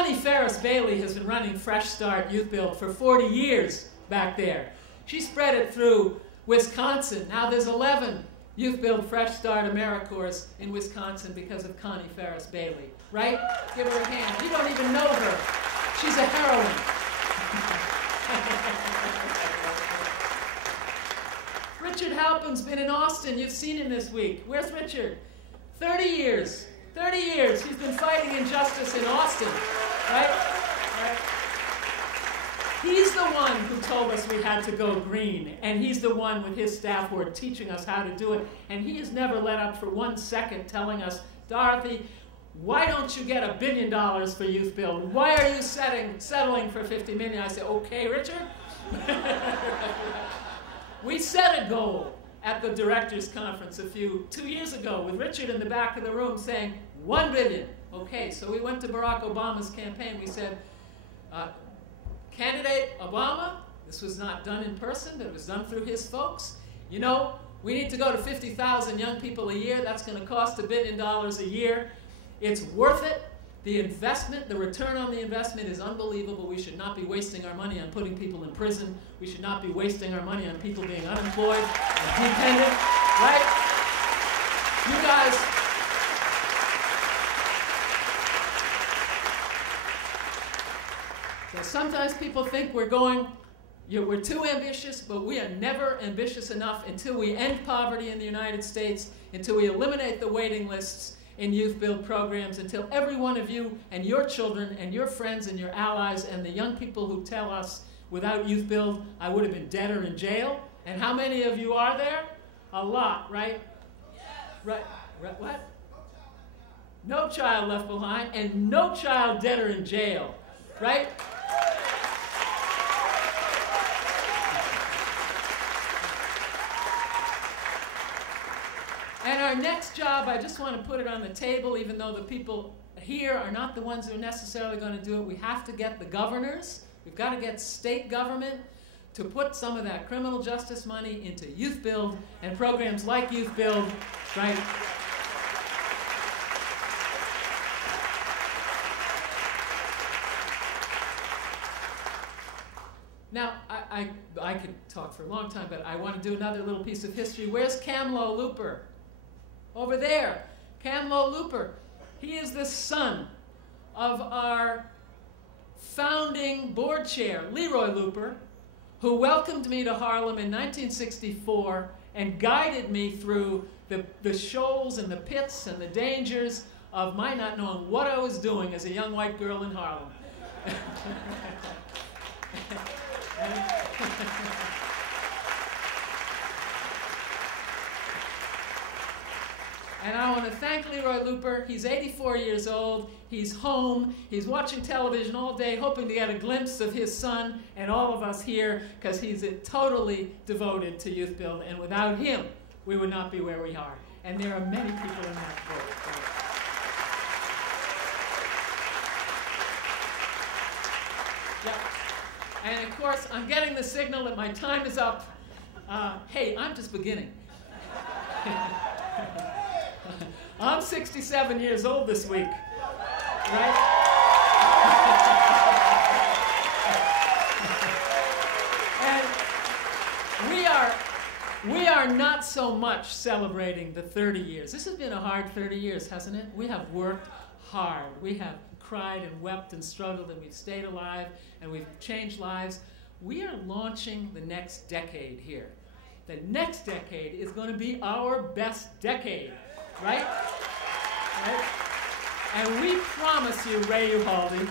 Connie Ferris-Bailey has been running Fresh Start Youthbuild for 40 years back there. She spread it through Wisconsin. Now there's 11 Youthbuild Fresh Start AmeriCorps in Wisconsin because of Connie Ferris-Bailey, right? Give her a hand. You don't even know her. She's a heroine. Richard Halpin's been in Austin. You've seen him this week. Where's Richard? 30 years. 30 years he's been fighting injustice in Austin, right? He's the one who told us we had to go green, and he's the one with his staff who are teaching us how to do it, and he has never let up for 1 second telling us, Dorothy, why don't you get $1 billion for Youthbuild? Why are you settling for $50 million? I said, okay, Richard. We set a goal at the directors' conference 2 years ago with Richard in the back of the room saying, $1 billion. Okay, so we went to Barack Obama's campaign. We said, Candidate Obama, this was not done in person, but it was done through his folks. You know, we need to go to 50,000 young people a year. That's going to cost $1 billion a year. It's worth it. The investment, the return on the investment is unbelievable. We should not be wasting our money on putting people in prison. We should not be wasting our money on people being unemployed and dependent, right? You guys, so sometimes people think we're too ambitious, but we are never ambitious enough until we end poverty in the United States, until we eliminate the waiting lists in Youthbuild programs, until every one of you and your children and your friends and your allies and the young people who tell us without Youthbuild I would have been dead or in jail. And how many of you are there? A lot, right? Yes. Right. What? No child left behind and no child dead or in jail, right? And our next job, I just want to put it on the table, even though the people here are not the ones who are necessarily going to do it. We have to get the governors. We've got to get state government to put some of that criminal justice money into Youthbuild and programs like Youthbuild, right? Now, I could talk for a long time, but I want to do another little piece of history. Where's Camlo Looper? Over there. Camlo Looper. He is the son of our founding board chair, Leroy Looper, who welcomed me to Harlem in 1964 and guided me through the shoals and the pits and the dangers of my not knowing what I was doing as a young white girl in Harlem. And I want to thank Leroy Looper. He's 84 years old. He's home. He's watching television all day, hoping to get a glimpse of his son and all of us here, because he's totally devoted to Youthbuild. And without him, we would not be where we are. And there are many people in that boat. Yeah. And of course, I'm getting the signal that my time is up. Hey, I'm just beginning. I'm 67 years old this week, right? And we are not so much celebrating the 30 years. This has been a hard 30 years, hasn't it? We have worked hard. We have cried and wept and struggled, and we've stayed alive, and we've changed lives. We are launching the next decade here. The next decade is going to be our best decade. Right? Right? And we promise you, Ray Uhaldi,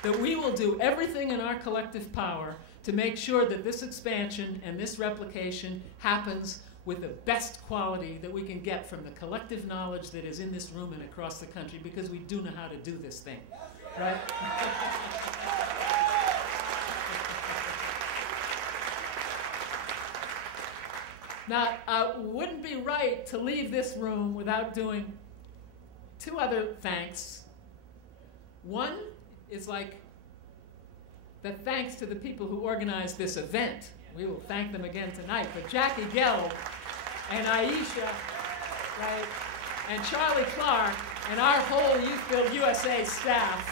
that we will do everything in our collective power to make sure that this expansion and this replication happens with the best quality that we can get from the collective knowledge that is in this room and across the country, because we do know how to do this thing. Right? Now, it wouldn't be right to leave this room without doing two other thanks. One is like the thanks to the people who organized this event. We will thank them again tonight. But Jackie Gelb and Aisha, right, and Charlie Clark and our whole Youthbuild USA staff,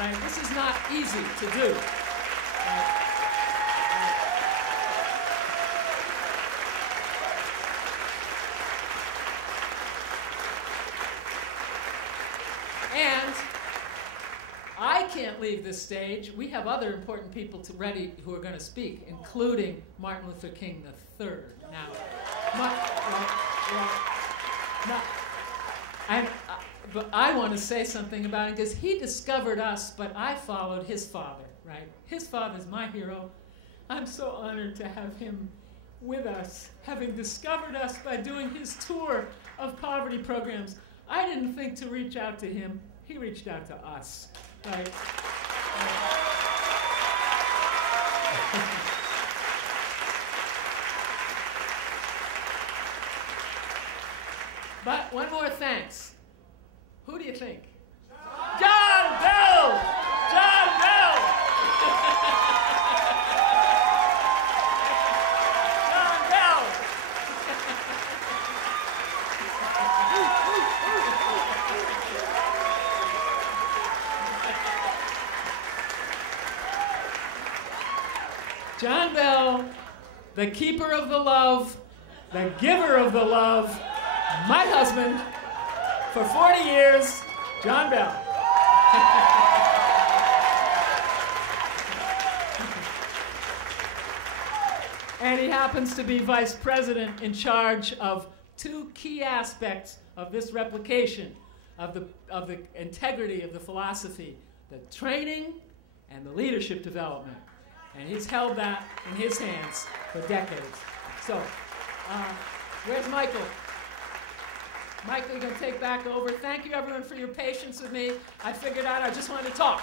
Right? This is not easy to do. Right? And I can't leave this stage. We have other important people who are going to speak, including Martin Luther King III. Now, but I want to say something about him because he discovered us, but I followed his father, right? His father's my hero. I'm so honored to have him with us, having discovered us by doing his tour of poverty programs. I didn't think to reach out to him. He reached out to us, right? But one more thanks. Who do you think? John Bell! John Bell! John Bell! John Bell, the keeper of the love, the giver of the love, my husband, for 40 years, John Bell. And he happens to be vice president in charge of two key aspects of this replication of the integrity of the philosophy, the training and the leadership development. And he's held that in his hands for decades. So, where's Michael? Michael, you're going to take back over. Thank you, everyone, for your patience with me. I figured out I just wanted to talk.